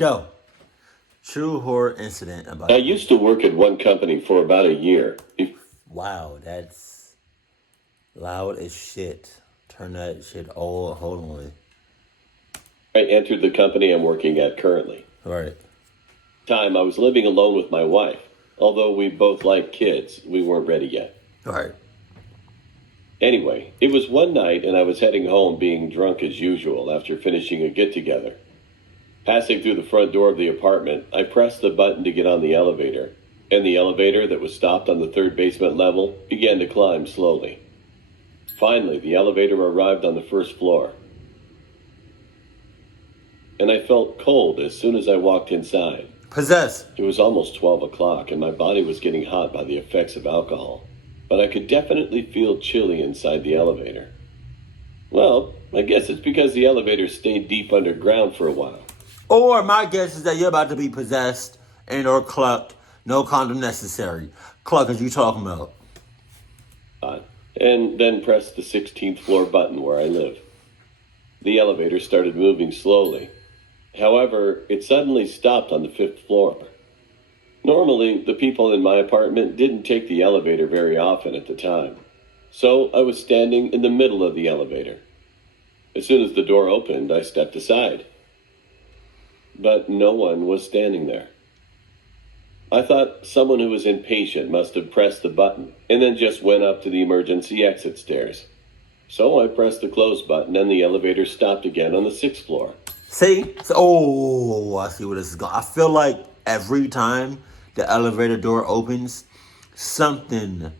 Go. True horror incident I about. used to work at one company for about a year. Wow, that's loud as shit. Turn that shit all. Hold on. I entered the company I'm working at currently. All right. Time I was living alone with my wife. Although we both like kids, we weren't ready yet. All right. Anyway, it was one night and I was heading home being drunk as usual after finishing a get-together. Passing through the front door of the apartment, I pressed the button to get on the elevator, and the elevator that was stopped on the third basement level began to climb slowly. Finally, the elevator arrived on the first floor, and I felt cold as soon as I walked inside. Possess. It was almost 12 o'clock, and my body was getting hot by the effects of alcohol, but I could definitely feel chilly inside the elevator. Well, I guess it's because the elevator stayed deep underground for a while. Or my guess is that you're about to be possessed and or clucked. No condom necessary. Cluck as you talking about. And then pressed the 16th floor button where I live. The elevator started moving slowly. However, it suddenly stopped on the 5th floor. Normally, the people in my apartment didn't take the elevator very often at the time. So I was standing in the middle of the elevator. As soon as the door opened, I stepped aside. But no one was standing there. I thought someone who was impatient must have pressed the button and then just went up to the emergency exit stairs. So I pressed the close button and the elevator stopped again on the 6th floor. See? Oh, I see where this is going. I feel like every time the elevator door opens, something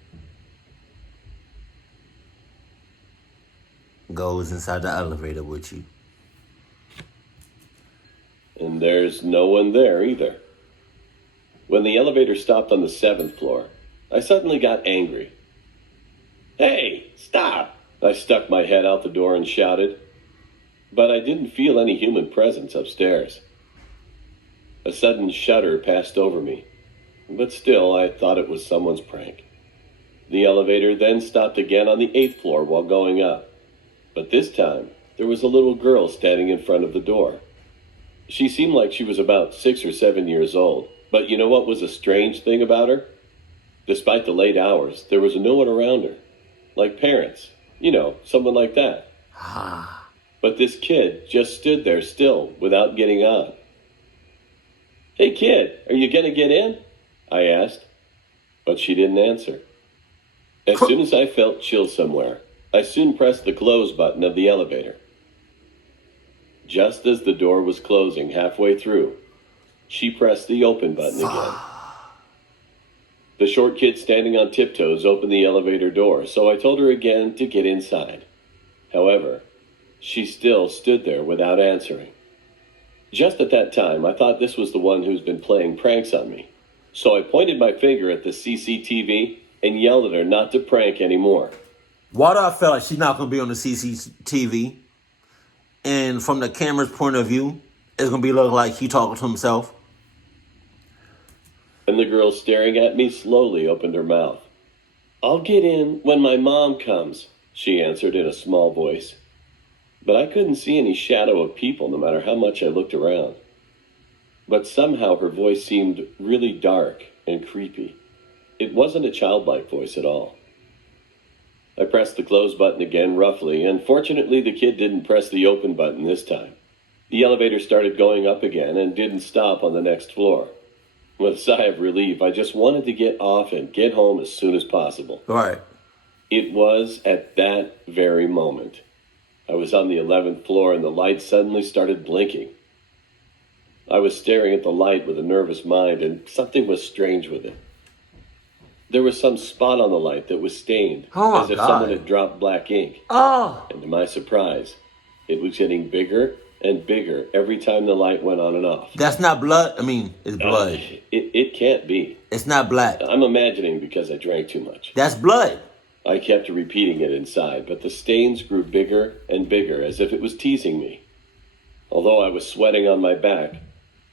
goes inside the elevator with you. And there's no one there either. When the elevator stopped on the 7th floor, I suddenly got angry. Hey, stop! I stuck my head out the door and shouted. But I didn't feel any human presence upstairs. A sudden shudder passed over me, but still I thought it was someone's prank. The elevator then stopped again on the 8th floor while going up. But this time, there was a little girl standing in front of the door. She seemed like she was about 6 or 7 years old, but you know what was a strange thing about her? Despite the late hours, there was no one around her. Like parents, someone like that. But this kid just stood there still, without getting on. Hey kid, are you gonna get in? I asked, but she didn't answer. As soon as I felt chill somewhere, I soon pressed the close button of the elevator. Just as the door was closing halfway through, she pressed the open button again. The short kid standing on tiptoes opened the elevator door, so I told her again to get inside. However, she still stood there without answering. Just at that time, I thought this was the one who's been playing pranks on me. So I pointed my finger at the CCTV and yelled at her not to prank anymore. Why do I feel like she's not going to be on the CCTV? And from the camera's point of view, it's going to be looking like he talking to himself. And the girl staring at me slowly opened her mouth. I'll get in when my mom comes, she answered in a small voice. But I couldn't see any shadow of people no matter how much I looked around. But somehow her voice seemed really dark and creepy. It wasn't a childlike voice at all. I pressed the close button again roughly, and fortunately the kid didn't press the open button this time. The elevator started going up again and didn't stop on the next floor. With a sigh of relief, I just wanted to get off and get home as soon as possible. All right. It was at that very moment. I was on the 11th floor and the light suddenly started blinking. I was staring at the light with a nervous mind, and something was strange with it. There was some spot on the light that was stained, as if someone had dropped black ink. And to my surprise, it was getting bigger and bigger every time the light went on and off. That's not blood? I mean, it's blood. It can't be. It's not black. I'm imagining because I drank too much. That's blood. I kept repeating it inside, but the stains grew bigger and bigger, as if it was teasing me. Although I was sweating on my back,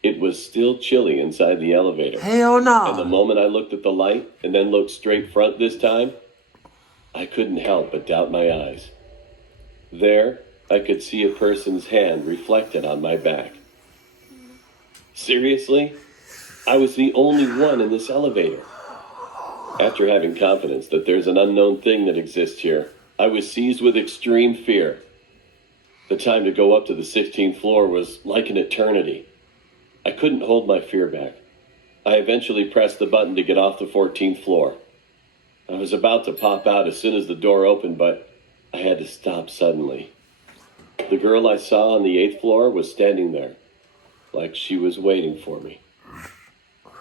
it was still chilly inside the elevator. Hell no. And the moment I looked at the light, and then looked straight front this time, I couldn't help but doubt my eyes. There, I could see a person's hand reflected on my back. Seriously? I was the only one in this elevator. After having confidence that there's an unknown thing that exists here, I was seized with extreme fear. The time to go up to the 16th floor was like an eternity. I couldn't hold my fear back. I eventually pressed the button to get off the 14th floor. I was about to pop out as soon as the door opened, but I had to stop suddenly. The girl I saw on the 8th floor was standing there, like she was waiting for me.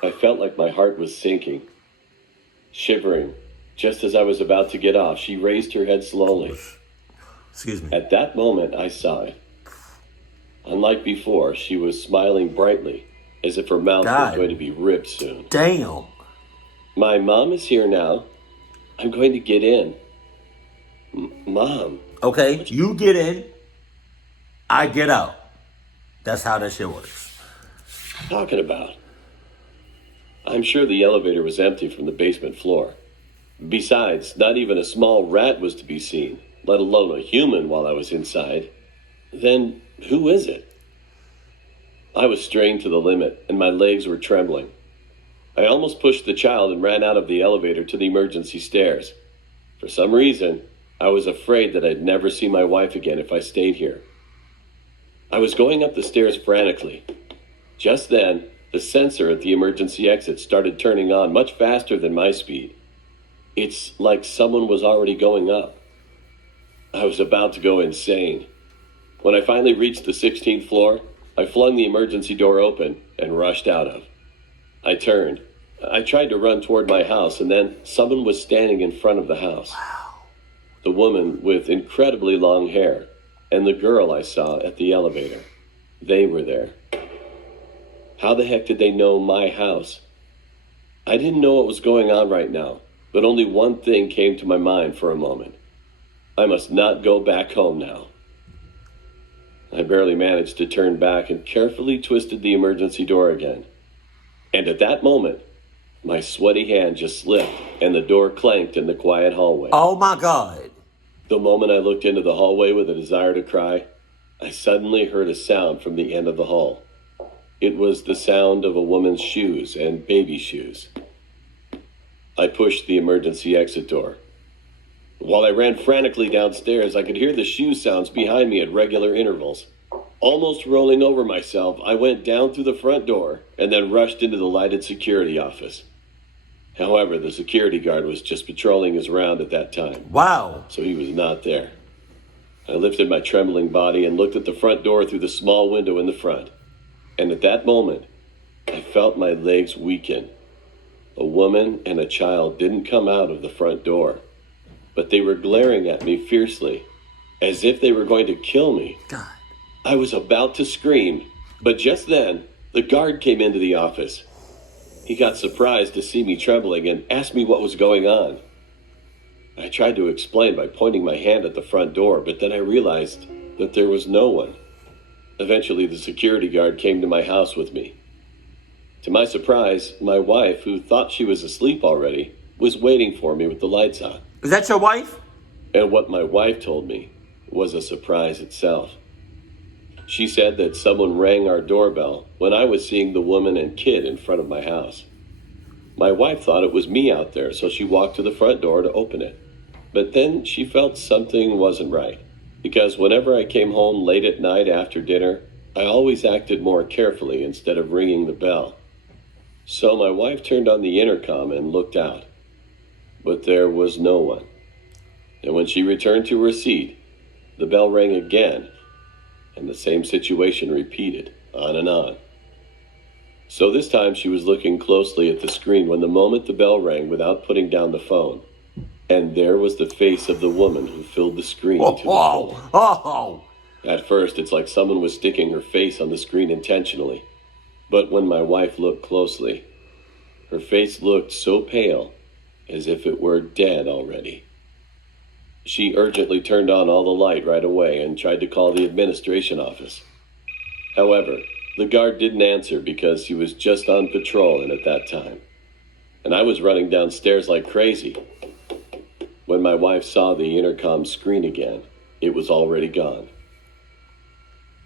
I felt like my heart was sinking. Shivering, just as I was about to get off, she raised her head slowly. Excuse me. At that moment, I saw it. Unlike before, she was smiling brightly, as if her mouth was going to be ripped soon. Damn. My mom is here now. I'm going to get in. Mom. Okay, you get in, I get out. That's how that shit works. What are you talking about? I'm sure the elevator was empty from the basement floor. Besides, not even a small rat was to be seen, let alone a human while I was inside. Then, who is it? I was strained to the limit, and my legs were trembling. I almost pushed the child and ran out of the elevator to the emergency stairs. For some reason, I was afraid that I'd never see my wife again if I stayed here. I was going up the stairs frantically. Just then, the sensor at the emergency exit started turning on much faster than my speed. It's like someone was already going up. I was about to go insane. When I finally reached the 16th floor, I flung the emergency door open and rushed out of. I turned. I tried to run toward my house, and then someone was standing in front of the house. Wow. The woman with incredibly long hair and the girl I saw at the elevator. They were there. How the heck did they know my house? I didn't know what was going on right now, but only one thing came to my mind for a moment. I must not go back home now. I barely managed to turn back and carefully twisted the emergency door again. And at that moment, my sweaty hand just slipped and the door clanked in the quiet hallway. Oh my God. The moment I looked into the hallway with a desire to cry, I suddenly heard a sound from the end of the hall. It was the sound of a woman's shoes and baby shoes. I pushed the emergency exit door. While I ran frantically downstairs, I could hear the shoe sounds behind me at regular intervals. Almost rolling over myself, I went down through the front door and then rushed into the lighted security office. However, the security guard was just patrolling his round at that time. Wow. So he was not there. I lifted my trembling body and looked at the front door through the small window in the front. And at that moment, I felt my legs weaken. A woman and a child didn't come out of the front door, but they were glaring at me fiercely, as if they were going to kill me. God. I was about to scream, but just then, the guard came into the office. He got surprised to see me trembling and asked me what was going on. I tried to explain by pointing my hand at the front door, but then I realized that there was no one. Eventually, the security guard came to my house with me. To my surprise, my wife, who thought she was asleep already, was waiting for me with the lights on. Is that your wife? And what my wife told me was a surprise itself. She said that someone rang our doorbell when I was seeing the woman and kid in front of my house. My wife thought it was me out there, so she walked to the front door to open it. But then she felt something wasn't right, because whenever I came home late at night after dinner, I always acted more carefully instead of ringing the bell. So my wife turned on the intercom and looked out. But there was no one. And when she returned to her seat, the bell rang again, and the same situation repeated, on and on. So this time she was looking closely at the screen when the moment the bell rang without putting down the phone. And there was the face of the woman who filled the screen to the full. Oh. At first, it's like someone was sticking her face on the screen intentionally. But when my wife looked closely, her face looked so pale, as if it were dead already. She urgently turned on all the light right away and tried to call the administration office. However, the guard didn't answer because he was just on patrol and at that time. And I was running downstairs like crazy. When my wife saw the intercom screen again, it was already gone.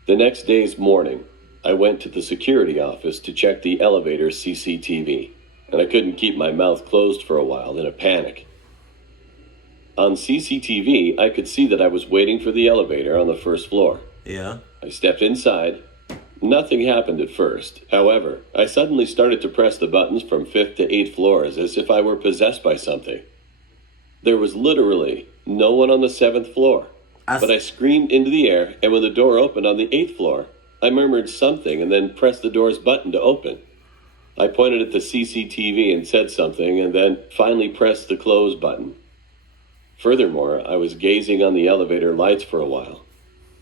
The next day's morning, I went to the security office to check the elevator CCTV, and I couldn't keep my mouth closed for a while in a panic. On CCTV, I could see that I was waiting for the elevator on the first floor. Yeah. I stepped inside. Nothing happened at first. However, I suddenly started to press the buttons from 5th to 8th floors as if I were possessed by something. There was literally no one on the 7th floor. But I screamed into the air, and when the door opened on the 8th floor, I murmured something and then pressed the door's button to open. I pointed at the CCTV and said something, and then finally pressed the close button. Furthermore, I was gazing on the elevator lights for a while.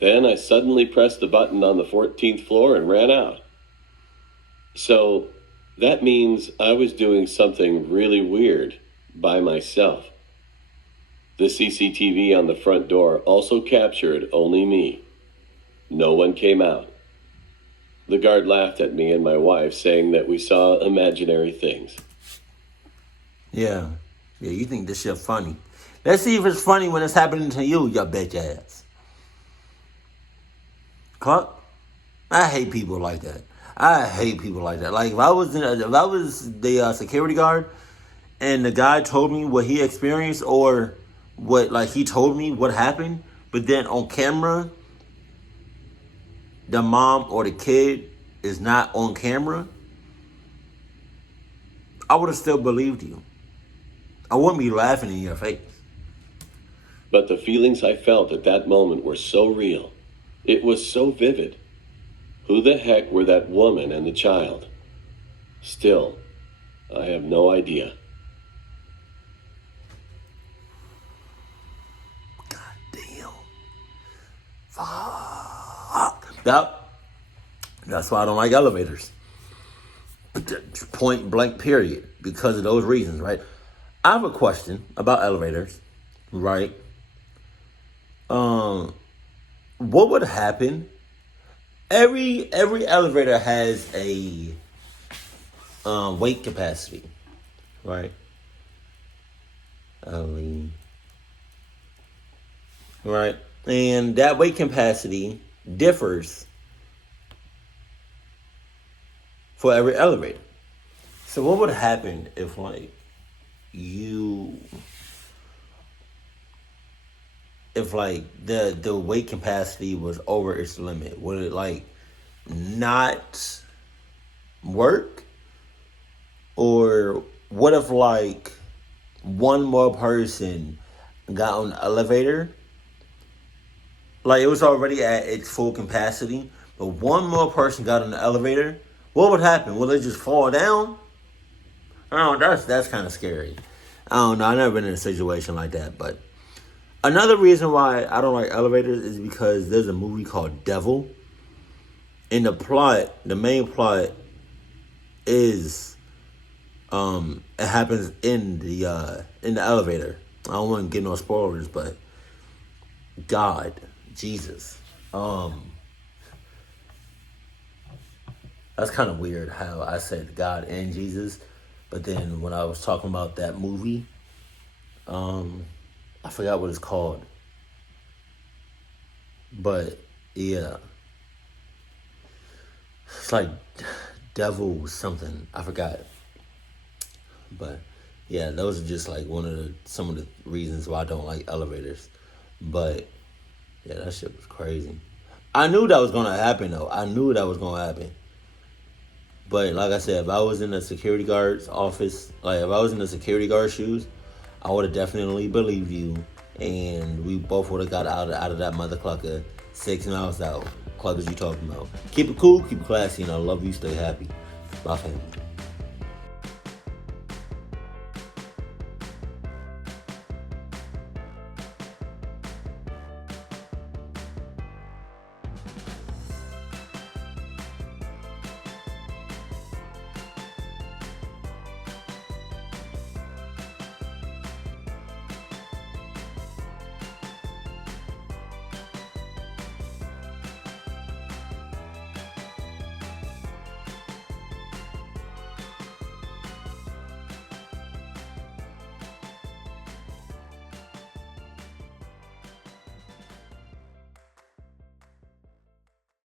Then I suddenly pressed the button on the 14th floor and ran out. So that means I was doing something really weird by myself. The CCTV on the front door also captured only me. No one came out. The guard laughed at me and my wife, saying that we saw imaginary things. Yeah. Yeah, you think this shit funny. Let's see if it's funny when it's happening to you bitch ass. Clark, I hate people like that. I hate people like that. Like, if I was the security guard and the guy told me what he experienced or what, like, he told me what happened, but then on camera, the mom or the kid is not on camera, I would have still believed you. I wouldn't be laughing in your face. But the feelings I felt at that moment were so real. It was so vivid. Who the heck were that woman and the child? Still, I have no idea. God damn. Fuck. That's why I don't like elevators. Point blank period. Because of those reasons, right? I have a question about elevators, right? What would happen? Every elevator has a weight capacity, right? Right, and that weight capacity differs for every elevator. So what would happen if, like, if the weight capacity was over its limit? Would it, like, not work? Or what if, like, one more person got on the elevator? Like, it was already at its full capacity, but one more person got on the elevator. What would happen? Will it just fall down? Oh, that's kind of scary. I don't know. I've never been in a situation like that. But another reason why I don't like elevators is because there's a movie called Devil. And the main plot is, it happens in the elevator. I don't want to give no spoilers, but God, Jesus, that's kind of weird how I said God and Jesus, but then when I was talking about that movie, I forgot what it's called. But yeah, it's like Devil something. I forgot. But yeah, those are just like some of the reasons why I don't like elevators. But yeah, that shit was crazy. I knew that was gonna happen though. I knew that was gonna happen. But like I said, if I was in a security guard's office, like if I was in the security guard shoes, I would have definitely believed you, and we both would have got out of that mother clucker 6 miles out. Cluckers you talking about? Keep it cool, keep it classy, and I love you. Stay happy, my family.